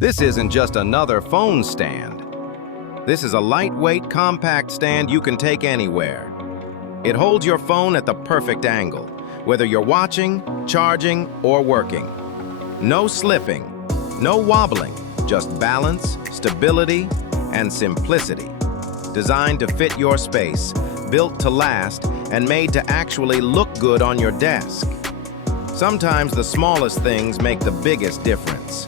This isn't just another phone stand. This is a lightweight, compact stand you can take anywhere. It holds your phone at the perfect angle, whether you're watching, charging, or working. No slipping, no wobbling, just balance, stability, and simplicity. Designed to fit your space, built to last, and made to actually look good on your desk. Sometimes the smallest things make the biggest difference.